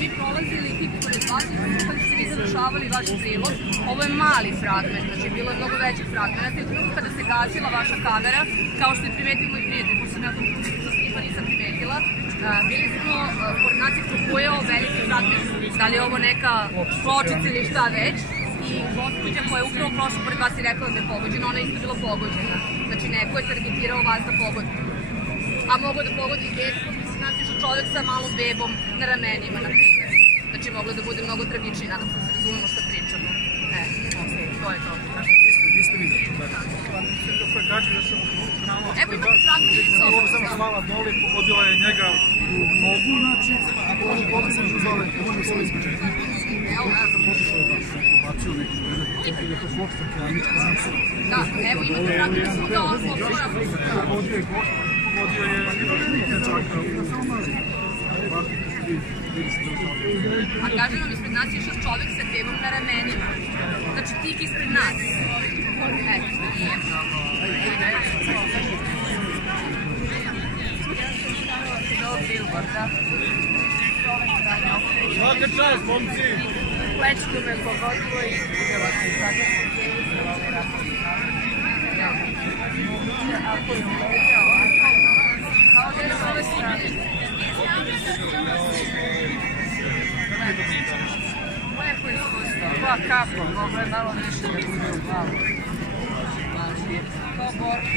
Mi prolazili i pored vas i kad ste vi završavali vaš prilog, ovo je mali fragment, znači bilo je mnogo većih fragmenta i trenutno kada se gasila vaša kamera, kao što je primetio moj prijatelj, pošto ja to snipa nisam primetila, bili smo koordinacije kupujeo veliki fragment, da li je ovo neka pločica ili šta već, i gospođa koja je upravo prošla pored vas i rekla da je pogođena, ona je isto bila pogođena. Znači neko je targetirao vas da pogodi. A mogo da pogodi i bebu, znači što čovjek sa malom bebom na ramenima, na primjer. Znači moglo da bude mnogo tragičnije, nadam se da se razumemo što pričamo. To je to. Vi ste vidjeli? Evo imate fragment iz ovo sam hvala dole, pogodila je njega u nogu, znači, a ovo sam uzale, ovo sam ispričati. Evo, Bacio neki predmet, ili je to floksta keramička, znači. da, evo imate fragment iz svoga odgovora. Pogodio je nečaka u A kažem vam, ispred nas je išao čovjek sa bebom na ramenima. Znači tik ispred nas. Svaka čast, momci! Plečku me pogodilo i vidjela sam sada ako je uleđa ovako, kao da je s ove strane. Lepo iskustvo. Pa kako, moglo je malo više da bude u glavu. To borka.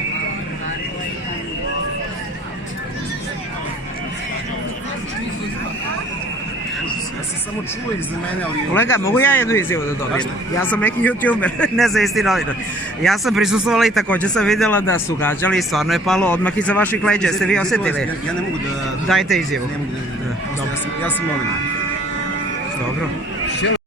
Ja sam samo čuo iz mene, ali... Kolega, mogu ja jednu izjavu da dobijem? Ja sam neki youtuber, nezavisni novinar. Ja sam prisustvovala i također sam vidjela da su gađali i stvarno je palo odmah iza vaših leđa. Jeste vi osjetili? Ja ne mogu da... Dajte izjavu. Ne mogu da... Ja sam novinar. Dobro.